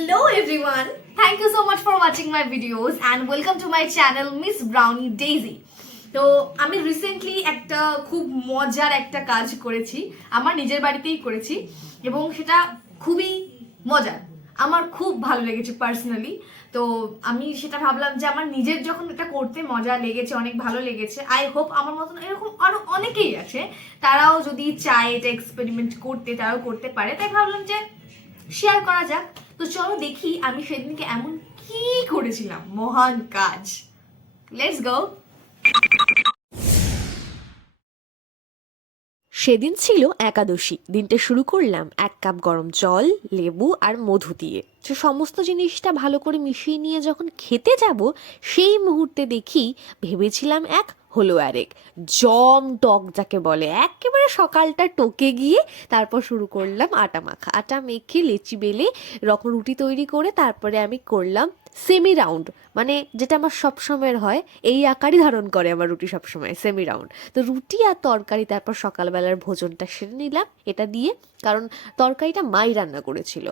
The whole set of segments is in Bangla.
Hello, everyone. Thank you so much for watching my videos and welcome to my channel, Miss Brownie Daisy. তো আমি রিসেন্টলি একটা খুব মজার একটা কাজ করেছি, আমার নিজের বাড়িতেই করেছি এবং সেটা খুবই মজার আমার খুব ভালো লেগেছে পার্সোনালি তো আমি সেটা ভাবলাম যে আমার নিজের যখন এটা করতে মজা লেগেছে, অনেক ভালো লেগেছে আই হোপ আমার মতন এরকম আরও অনেকেই আছে, তারাও যদি চায় এটা এক্সপেরিমেন্ট করতে, তারাও করতে পারে তাই ভাবলাম যে শেয়ার করা যাক তো চলো দেখি আমি সেদিনকে এমন কি করেছিলাম। মহান কাজ। লেটস গো সেদিন ছিল একাদশী। দিনটা শুরু করলাম এক কাপ গরম জল, লেবু আর মধু দিয়ে। সে সমস্ত জিনিসটা ভালো করে মিশিয়ে নিয়ে যখন খেতে যাব, সেই মুহূর্তে দেখি ভেবেছিলাম এক হলো আরেক। জম টক যাকে বলে। একেবারে সকালটা টকে গিয়ে তারপর শুরু করলাম আটা মাখা। আটা মেখে লেচি বেলে রকম রুটি তৈরি করে তারপরে আমি করলাম সেমি রাউন্ড মানে যেটা আমার সবসময়ের হয়, এই আকারই ধারণ করে আমার রুটি সবসময় সেমি রাউন্ড তো রুটি আর তরকারি, তারপর সকালবেলার ভোজনটা সেরে নিলাম, এটা দিয়ে, কারণ তরকারিটা মাই রান্না করেছিল।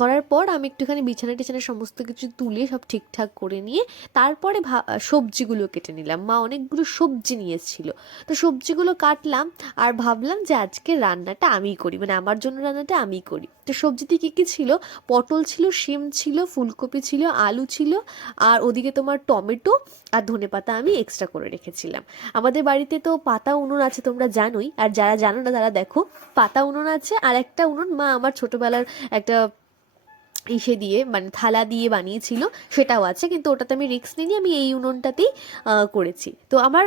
করার পর আমি একটুখানি বিছানা টিছানা সমস্ত কিছু তুলে সব ঠিকঠাক করে নিয়ে, তারপরে সবজিগুলো কেটে নিলাম। মা অনেকগুলো সবজি নিয়ে এসেছিল তো সবজিগুলো কাটলাম আর ভাবলাম যে আজকে রান্নাটা আমিই করি মানে আমার জন্য রান্নাটা আমিই করি। তো সবজিতে কী কী ছিল? পটল ছিল, শিম ছিল, ফুলকপি ছিল আলু ছিল, আর ওদিকে তোমার টমেটো আর ধনে পাতা আমি এক্সট্রা করে রেখেছিলাম। আমাদের বাড়িতে তো পাতা উনুন আছে তোমরা জানোই, আর যারা জানো না তারা দেখো, পাতা উনুন আছে আর একটা উনুন মা আমার ছোটবেলার একটা ইসে দিয়ে মানে থালা দিয়ে বানিয়েছিল, সেটাও আছে, কিন্তু ওটাতে আমি রিস্ক নিইনি, আমি এই উনুনটাতেই করেছি। তো আমার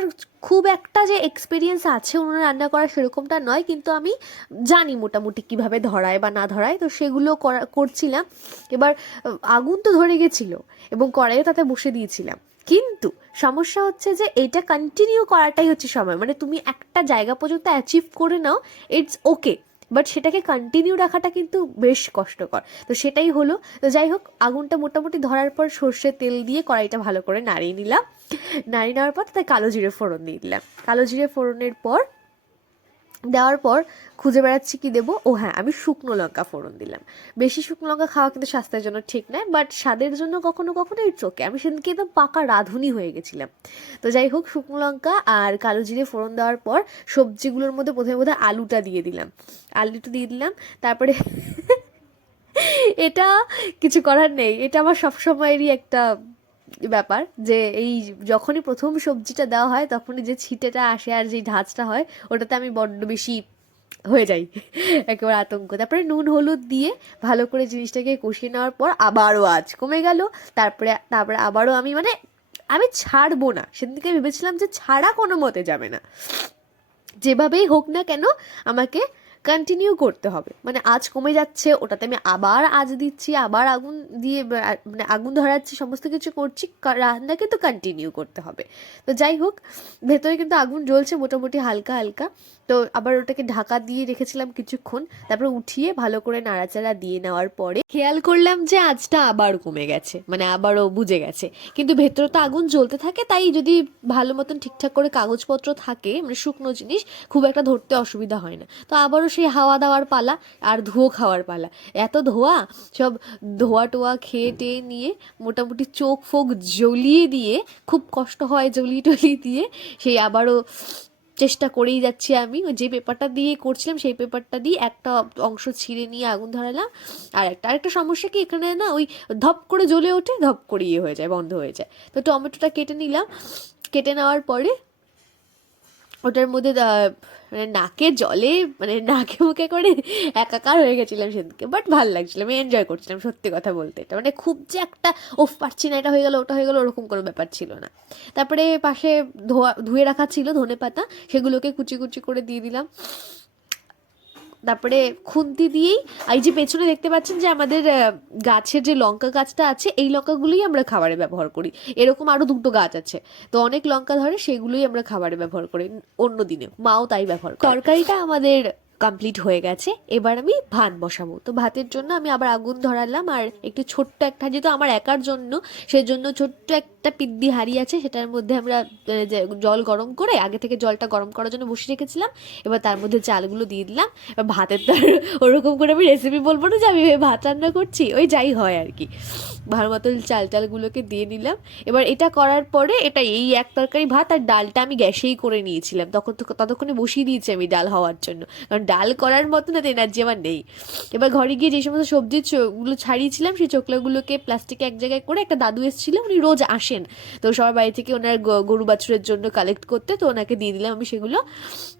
খুব একটা যে এক্সপিরিয়েন্স আছে উনুনে রান্না করা সেরকমটা নয়, কিন্তু আমি জানি মোটামুটি কীভাবে ধরায় বা না ধরায়, তো সেগুলো করা, করছিলাম। এবার, আগুন তো ধরে গেছিল, এবং কড়াইও তাতে বসে দিয়েছিলাম। কিন্তু সমস্যা হচ্ছে যে এটা কন্টিনিউ করাটাই হচ্ছে সময় মানে তুমি একটা জায়গা পর্যন্ত অ্যাচিভ করে নাও ইটস ওকে বাট সেটাকে কন্টিনিউ রাখাটা কিন্তু বেশ কষ্টকর। তো সেটাই হলো, তো যাই হোক, আগুনটা মোটামুটি ধরার পর সর্ষের তেল দিয়ে কড়াইটা ভালো করে নাড়িয়ে নিলাম। নাড়িয়ে নেওয়ার পর তাই কালো জিরে ফোড়ন দিয়ে দিলাম। কালো জিরে ফোড়নের পর দেওয়ার পর খুঁজে বেড়াচ্ছি কি দেবো? ও হ্যাঁ আমি শুকনো লঙ্কা ফোড়ন দিলাম। বেশি শুকনো লঙ্কা খাওয়া কিন্তু স্বাস্থ্যের জন্য ঠিক নয় বাট স্বাদের জন্য কখনো কখনো ইটস ওকে আমি সেদিনকে একদম পাকা রাঁধুনি হয়ে গেছিলাম। তো যাই হোক, শুকনো লঙ্কা আর কালো জিরে ফোড়ন দেওয়ার পর সবজিগুলোর মধ্যে প্রথমে বোধহয় আলুটা দিয়ে দিলাম। আলুটা দিয়ে দিলাম, তারপরে এটা কিছু করার নেই। এটা আমার সবসময়েরই একটা ব্যাপার যে এই যখনই প্রথম সবজিটা দেওয়া হয় তখনই যে ছিটেটা আসে আর যে ঢাঁচটা হয়, ওটাতে আমি বড্ড বেশি হয়ে যাই। একেবারে আতঙ্ক। তারপরে নুন, হলুদ দিয়ে ভালো করে জিনিসটাকে কষিয়ে নেওয়ার পর আবারও আজ কমে গেল। তারপরে তারপরে আবারও আমি মানে আমি ছাড়বো না। সেদিনকে ভেবেছিলাম যে ছাড়া কোনো মতে যাবে না। যেভাবেই হোক না কেন আমাকে কন্টিনিউ করতে হবে। মানে আজ কমে যাচ্ছে, ওটাতে আমি আবার আজ দিচ্ছি, আবার আগুন দিয়ে মানে আগুন ধরাচ্ছি, সমস্ত কিছু করছি রান্নাকে তো কন্টিনিউ করতে হবে। তো যাই হোক, ভেতরে কিন্তু আগুন জ্বলছে মোটামুটি হালকা হালকা। তো আবার ওটাকে ঢাকা দিয়ে রেখেছিলাম কিছুক্ষণ, তারপর উঠিয়ে ভালো করে নাড়াচাড়া দিয়ে নেওয়ার পরে খেয়াল করলাম যে আজটা আবার কমে গেছে মানে আবারও বুঝে গেছে। কিন্তু ভেতরে তো আগুন জ্বলতে থাকে, তাই যদি ভালো মতন ঠিকঠাক করে কাগজপত্র থাকে মানে শুকনো জিনিস, খুব একটা ধরতে অসুবিধা হয় না। তো আবারও সেই হাওয়া দাওয়ার পালা আর ধুয়ো খাওয়ার পালা। এত ধোয়া, সব ধোয়া টোয়া খেয়ে টেয়ে নিয়ে মোটামুটি চোখ ফোক জ্বলিয়ে দিয়ে, খুব কষ্ট হয় জ্বলিয়ে টলিয়ে দিয়ে, সেই আবারও চেষ্টা করেই যাচ্ছি আমি। যে পেপারটা দিয়ে করছিলাম, সেই পেপারটা দিয়ে একটা অংশ ছিঁড়ে নিয়ে আগুন ধরালাম। আর একটা, আরেকটা সমস্যা কি, এখানে না ওই ধপ করে জ্বলে ওঠে, ধপ করে ইয়ে হয়ে যায়, বন্ধ হয়ে যায়। তো টমেটোটা কেটে নিলাম। কেটে নেওয়ার পরে ওটার মধ্যে মানে নাকে জলে মানে নাকে মুখে করে একাকার হয়ে গেছিলাম সেদিনকে বাট ভালো লাগছিল, আমি এনজয় করছিলাম সত্যি কথা বলতে। এটা মানে খুব যে একটা, ওফ, পারছি না, এটা হয়ে গেলো, ওটা হয়ে গেলো, ওরকম কোনো ব্যাপার ছিল না। তারপরে পাশে ধোয়া, ধুয়ে রাখা ছিল ধনে পাতা সেগুলোকে কুচি কুচি করে দিয়ে দিলাম। তারপরে খুন্তি দিয়েই এই যে পেছনে দেখতে পাচ্ছেন যে আমাদের গাছের যে লঙ্কা গাছটা আছে, এই লঙ্কাগুলোই আমরা খাবারে ব্যবহার করি। এরকম আরও দুটো গাছ আছে। তো অনেক লঙ্কা ধরে, সেগুলোই আমরা খাবারে ব্যবহার করি। অন্য দিনে মাও তাই ব্যবহার তরকারিটা আমাদের কমপ্লিট হয়ে গেছে, এবার আমি ভাত বসাবো। তো ভাতের জন্য আমি আবার আগুন ধরালাম, আর একটু ছোট্ট একটা, যেহেতু আমার একার জন্য সেই জন্য ছোট্ট একটা পিদ্দি হাঁড়ি আছে, সেটার মধ্যে আমরা জল গরম করে, আগে থেকে জলটা গরম করার জন্য বসিয়ে রেখেছিলাম, এবার তার মধ্যে চালগুলো দিয়ে দিলাম, এবার ভাতের তো ওরকম করে আমি রেসিপি বলব না যে আমি ভাত রান্না করছি, ওই যাই হয় আর কি। ভালো মতো চাল টালগুলোকে দিয়ে নিলাম, এবার এটা করার পরে এটা এই এক তরকারি ভাত আর ডালটা আমি গ্যাসেই করে নিয়েছিলাম, তখন ততক্ষণে বসিয়ে দিয়েছি আমি ডাল হওয়ার জন্য, কারণ ডাল করার মতো না এনার্জি আমার নেই। এবার ঘরে গিয়ে যে সমস্ত সবজির চোগুলো ছাড়িয়েছিলাম, সেই চোখলাগুলোকে প্লাস্টিকে এক জায়গায় করে একটা দাদু এসেছিল, উনি রোজ আসেন। তো সবার বাড়ি থেকে ওনার গরু বাছুরের জন্য কালেক্ট করতে, তো ওনাকে দিয়ে দিলাম আমি সেগুলো।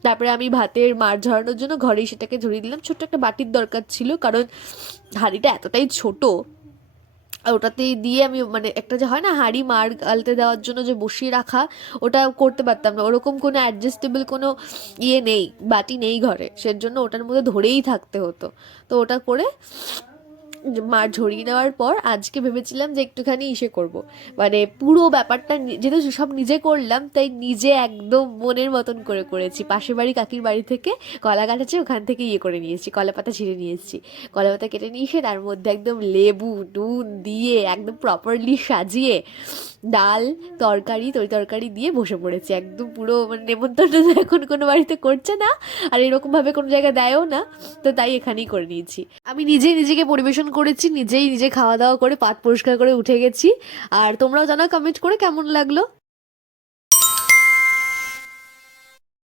তারপরে আমি ভাতের মার ঝরানোর জন্য ঘরেই সেটাকে ঝরিয়ে দিলাম। ছোট্ট একটা বাটির দরকার ছিল, কারণ হাঁড়িটা এতটাই ছোট ওটাতেই দিয়ে আমি মানে একটা যে হয় না হাঁড়ি মার গালতে দেওয়ার জন্য যে বসিয়ে রাখা, ওটা করতে পারতাম না। ওরকম কোনো অ্যাডজাস্টেবল কোনো ইয়ে নেই, বাটি নেই ঘরে। সেজন্য ওটার মধ্যে ধরেই থাকতে হতো। তো ওটা করে মার ঝরিয়ে নেওয়ার পর আজকে ভেবেছিলাম যে একটুখানি ইসে করব। মানে পুরো ব্যাপারটা যেহেতু সব নিজে করলাম, তাই নিজে একদম মনের মতন করে করেছি। পাশের বাড়ি কাকির বাড়ি থেকে কলা গাছ ওখান থেকে ইয়ে করে নিয়েছি, কলা পাতা ছিঁড়ে নিয়ে এসেছি কলা পাতা কেটে নিয়ে এসে তার মধ্যে একদম লেবু, নুন দিয়ে একদম প্রপারলি সাজিয়ে ডাল, তরকারি, তরি তরকারি দিয়ে বসে পড়েছি। একদম পুরো মানে নেমন্তন্ন এখন কোনো বাড়িতে করছে না, আর এরকমভাবে কোনো জায়গায় দেয়ও না, তো তাই এখানেই করে নিয়েছি। আমি নিজে নিজেকে পরিবেশন করেছি, নিজেই নিজে খাওয়া দাওয়া করে পাত পরিষ্কার করে উঠে গেছি। আর তোমরাও জানা কমেন্ট করে কেমন লাগল।